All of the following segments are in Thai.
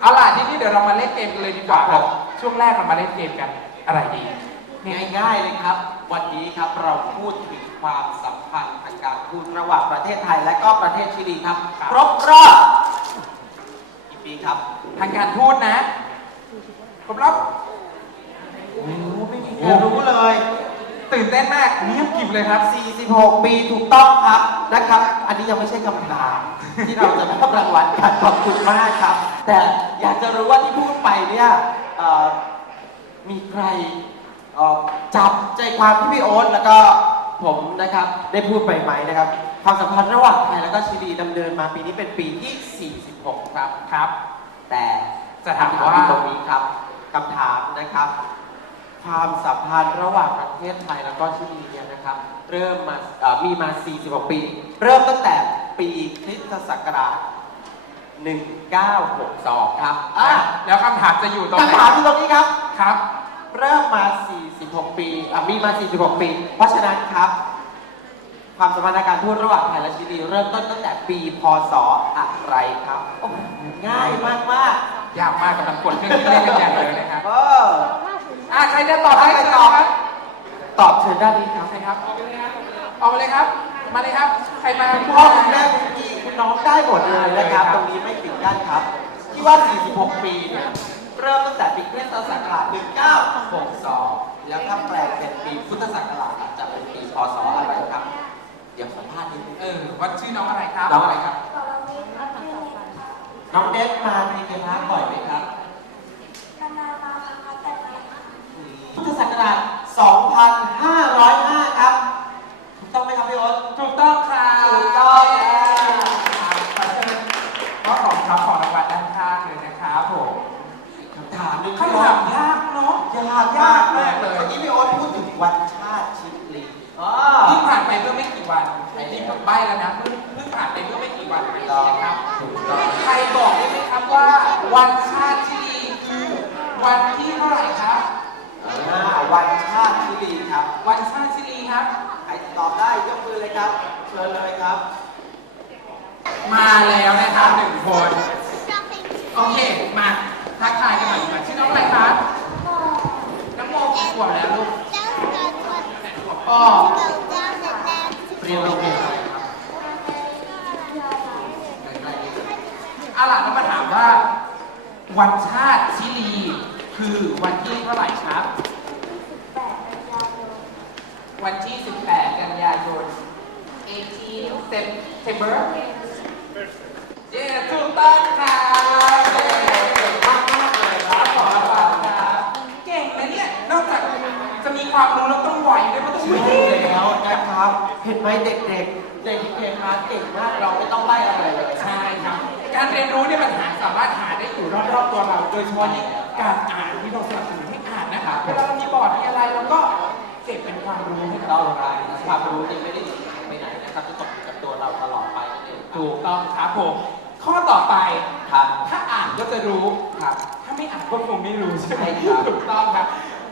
เอาล่ะทีนี้เดี๋ยวเรามาเล่นเกมกันเลยดีกว่าครับช่วงแรกเรามาเล่นเกมกันอะไรดี ง่ายๆเลยครับ วันนี้ครับเราพูดถึงความสัมพันธ์ทางการทูตระหว่างประเทศไทยและก็ประเทศชิลีครับครับครบรอบกี่ปีครับ ทางการทูตนะครบรอบโอ้ไม่มีใครรู้เลย ตื่นเต้นมากเงียบกริบเลยครับ 46 ปีถูกต้องครับนะครับ อันนี้ยังไม่ใช่คำถามที่เราจะมอบรางวัลกันขอบคุณมากครับ แต่อยากจะรู้ว่าที่พูดไปเนี่ยเอ่อมีใครเอ่อจับใจความที่พี่โอ๊ตแล้วก็ผมนะครับได้พูดไปไหมนะครับความสัมพันธ์ระหว่างไทยแล้วก็ชิลีดำเนินมาปีนี้เป็นปีที่ 46 ครับครับ แต่จะถามว่าคำถอยู่ตรงนี้ครับคำถามนะครับ ความสัมพันธ์ระหว่างประเทศไทยแล้วก็ชิลีเนี่ยนะครับเริ่มมาเอ่อมีมา 46 ปี เริ่มตั้งแต่ปีคริสตศักราช 1962 ครับอะแล้วคำถามจะอยู่ตรงไหนคำถามอยู่ตรงนี้ครับ ครับ เริ่มมา 46 ปีอะมีมา 46 ปี เพราะฉะนั้นครับ ความสัมพันธ์ทางการทูตระหว่างไทยและชิลีเริ่มต้นตั้งแต่ปีพศอะไรครับโอ้โหง่ายมากมากยากมากกำลังกดเครื่องคิดเลขกันอย่างเลยนะครับ ๆเออ อะใครจะตอบได้ใครเชิญตอบครับตอบเชิญด้านนี้ครับใครครับออกไปเลยครับออกไปเลยครับ มาเลยครับ ใครมาคุณพ่อคุณแม่คุณพี่คุณน้องได้หมดเลยนะครับ ตรงนี้ไม่ปิดกั้นครับ ที่ว่า 46 ปีเนี่ยเริ่มตั้งแต่ปีคริสตศักราช1962 แล้วถ้าแปลเป็นปีพุทธศักราชจะเป็นปีพศอะไรครับ เดี๋ยวสัมภาษณ์นิดนึงเออว่าชื่อน้องอะไรครับ น้องอะไรครับ น้องเดฟมาในเกมพาร์คบ่อยไหมครับพุทธศักราช 2505 ครับถูกต้องไหมครับพี่โอ๊ตถูกต้องครับถูกต้องขอเชิญก็ของครับของรางวัลด้านข้างเลยนะครับผมคำถามหนึงคำถามยากเนาะยากมากเลยเมื่อกี้พี่โอ๊ตพูดถึงวันชาติชิลีอ๋อเพิ่งผ่านไปเมื่อไม่กี่วันไอ้นี่ผมใบ้แล้วนะเพิ่งเพิ่งผ่านไปเมื่อไม่กี่วันเองนะครับถูกต้องใครบอกได้ไหมครับว่าวันชาติชิลีคือวันที่เท่าไหร่ครับ อ่าวันชาติชิลีครับ วันชาติชิลีครับ ใครตอบได้ยกมือเลยครับ เชิญเลยครับ มาแล้วนะครับหนึ่งคน โอเค มาทักทายกันหน่อยดีกว่าชื่อน้องอะไรครับน้องโมกี่ขวบแล้วลูกแปดขวบพ่อ เรียนโรงเรียนอะไรครับ เอาล่ะเรามาถามว่า วันชาติชิลี คือวันที่เท่าไหร่ครับ วันที่ 18 กันยายน 18 September เย้ถูกต้องครับเย้เก่งมากมากๆเลยครับขอรางวัลครับเก่งนะเนี่ย นอกจากจะมีความรู้แล้วต้องไหวด้วยเพราะต้องชื่อวิ่งดีเลยแล้วนะครับ เห็นไหมเด็กๆเด็กที่เก่งมาเก่งมากเราไม่ต้องไล่อะไรเลยใช่ครับ การเรียนรู้เนี่ยมันหาสามารถหาได้อยู่รอบๆตัวเรา โดยเฉพาะในการอ่านที่เราสนับสนุนให้อ่านนะครับเวลาเรามีบอร์ดมีอะไรเราก็เก็บเป็นความรู้ให้กับเราตัวอะไรเราความรู้นี่ไม่ได้หนีหายไปไหนนะครับจะตกอยู่กับ ตัวเราตลอดไปนั่นเองครับถูกต้องครับผม ข้อต่อไป ครับ ถ้าอ่านก็จะรู้ ครับ ถ้าไม่อ่านก็คงไม่รู้ใช่ไหมใช่ครับ ถูกต้องครับ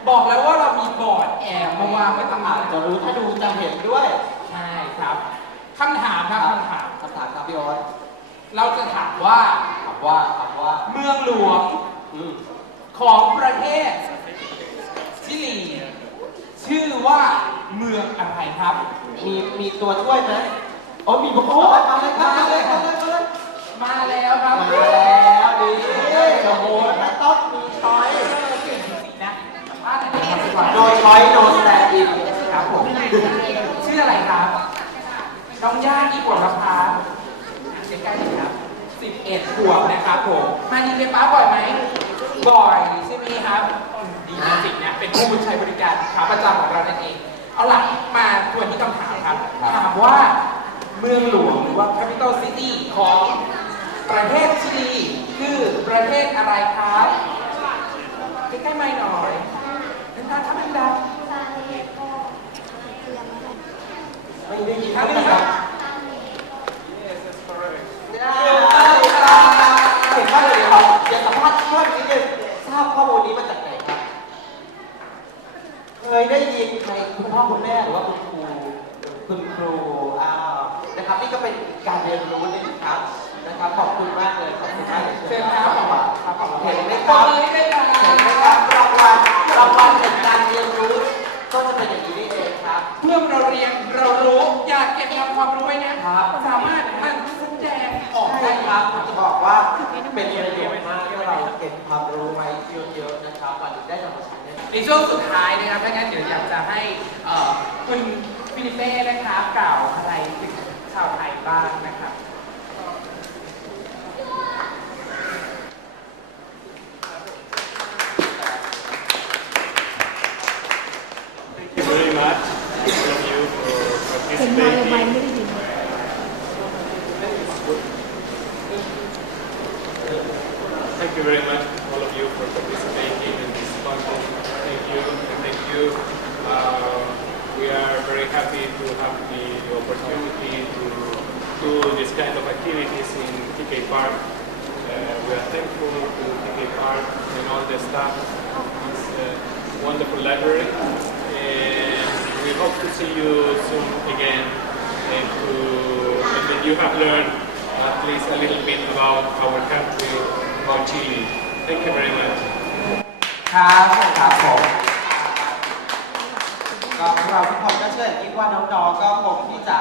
บอกแล้วว่าเรามีบอร์ดแอบมาวางไว้ตรงอานี้จจะรู้ถ้าดูจะเห็นด้วยใช่ครับคำถามครับคำถาม คำถามครับพี่โอ๊ตเราจะถามว่า ถามว่าถามว่า เมืองหลวงอืมของประเทศชิลีชื่อว่าเมืองอะไรครับ มีมีตัวช่วยไหม โอ้มีบอกโอ้ยมาเลยครับมาเลยมาเลยมาเลยมาแล้วครับมาแล้วดีโอ้โหไม่ต้องมีช้อยนะอ่านหน่อยครับโดยช้อยโดนแซนอินครับผมชื่ออะไรครับน้องย่ากี่ขวบครับครับใกล้ๆเลยครับ11ขวบนะครับผมมาดีเจป้าบ่อยไหมบ่อยใช่ไหมครับดีจริงๆนะเป็นผู้ใช้บริการขาประจำของเรานั่นเองเอาล่ะมาทวนที่คำถามครับถามว่า เมืองหลวงหรือว่า capital city ของประเทศชิลีคือประเทศอะไรครับใกล้ๆไม่หน่อยดังๆครับดังๆไม่ได้ยินครั้งนี้คครัรับบเห็นว่าเลยเราเดี๋ยวสัมภาษณ์ข้อนี้เนี่ยทราบข้อมูลนี้มาจากไหนครับ เคยได้ยินในคุณพ่อคุณแม่หรือว่าคุณครู คุณครูอ้าวนะครับนี่ก็เป็นการเรียนรู้นี่ครับนะครับ ขอบคุณมากเลยขอบคุณมากเลยเชิญครับขอบคุณครับครับคต่อรับเลยด้วยกันเห็นไหมครับรางวัลรางวัลแห่งการเรียนรู้ ก็จะเป็นอย่างนี้นี่เองครับ เพื่อเราเรียนเรารู้อยากเก็บทำความรู้ไว้นะครับ สามารถมันแสดงออกใช่ได้คครัรับบผมจะบอกว่าเป็นประโยชน์มากที่เราเก็บความรู้ไว้เยอะๆนะครับวันนี้ได้นำมาใช้ใน ในช่วงสุดท้ายนะครับถ้างั้นเดี๋ยวอยากจะให้เอ่อคุณ ฟิลิเป้นะคะกล่าวอะไรถึงชาวไทยบ้างนะครับเป็นไมล์ไมล์ไม่ได้ยิน Thank you very much opportunity to do this kind of activities in TK Park. Uh, we are thankful to TK Park and all the staff of this uh, wonderful library. And we hope to see you soon again and to and that you have learned at least a little bit about our country, about Chile. Thank you very much. ครับครับผมก็พวกเราทุกคนก็เชื่ออย่างยิ่งว่าน้องๆก็คงที่ จะ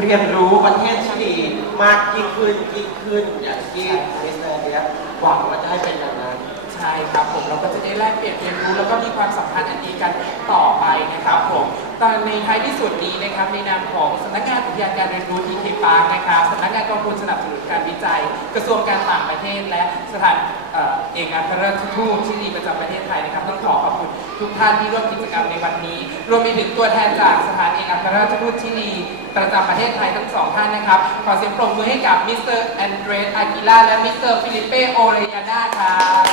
เรียนรู้ประเทศชิลีมากยิ่งขึ้นยิ่งขึ้นอย่างที่มิสเตอร์เดียหวังว่าจะให้เป็นอย่างนั้น ใช่ครับผมเราก็จะได้แลกเปลี่ยนเรียนรู้แล้วก็มีความสัมพันธ์อันดีกันต่อไปนะครับผมตอนในท้ายที่สุดนี้นะครับในนามของสำนักงานอุทยานการเรียนรู้ทีเคปาร์นะครับสำนักงานกองทุนสนับสนุนการวิจัย กระทรวงการต่างประเทศ และสถานเอ่อเอกอัครราชทูตชิลีประจำประเทศไทยนะครับต้องขอขอบคุณ ทุกท่านที่ร่วมกิจกรรมในวันนี้ รวมไปถึงตัวแทนจากสถานเอกอัครราชทูตชิลีประจำประเทศไทยทั้งสองท่านนะครับ ขอเสียงปรบมือให้กับมิสเตอร์แอนเดรสอากิล่าและมิสเตอร์ฟิลิปเป้โอเรยานาครับ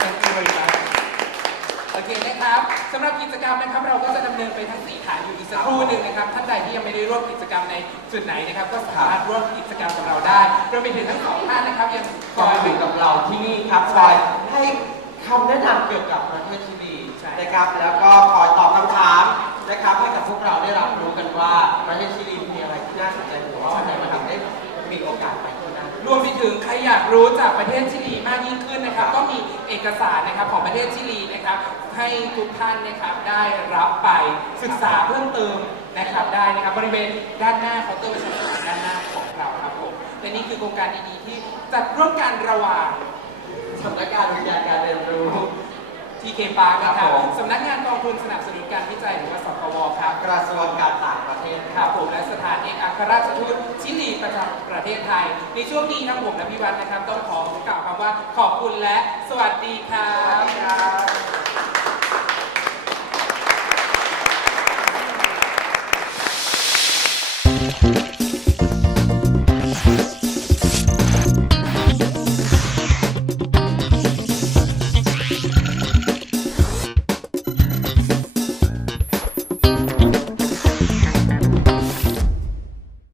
Thank you very much โอเคนะครับสำหรับกิจกรรมนะครับเราก็จะดำเนินไปทั้ง4ฐานอยู่อีกสักครู่หนึ่งนะครับท่านใดที่ยังไม่ได้ร่วมกิจกรรมในจุดไหนนะครับ ก็สามารถร่วมกิจกรรมกับเราได้รวมไปถึงทั้งสองท่านนะครับยังคก็อยออยู่ยู่กับเราที่นี่ครับคอยให้คำแนะนำเกี่ยวกับประเทศชิลีใช่ นะครับ แล้วก็คอยตอบคำถามนะครับให้กับพวกเราได้รับรู้กันว่าประเทศชิลีมีอะไรที่น่าสนใจหรือว่าวันไหนมันทำได้มีโอกาสไปที่นั่น รวมไปถึงใครอยากรู้จากประเทศชิลีมากยิ่งขึ้นนะครับ ก็มีเอกสารนะครับของประเทศชิลีนะครับ ให้ทุกท่านนะครับได้รับไปศึกษาเพิ่มเติมนะครับได้นะครับบริเวณด้านหน้าเคาน์เตอร์ประชาชนด้านหน้าของเราครับผมและนี่คือโครงการดีๆที่จัดร่วมกันระหว่างสำนักงานวิทยาการเรียนรู้ ทีเคปาร์นะครับครับผม สำนักงานกองทุนสนับสนุนการวิจัยหรือว่าสกวครับ กระทรวงการต่างประเทศครับผมและสถานเอกอัครราชทูตชิลีประจำประเทศไทย ในช่วงนี้ทั้งผมและพี่วัดนะครับ ต้องขอกล่าวคำว่าขอบคุณและสวัสดีครับ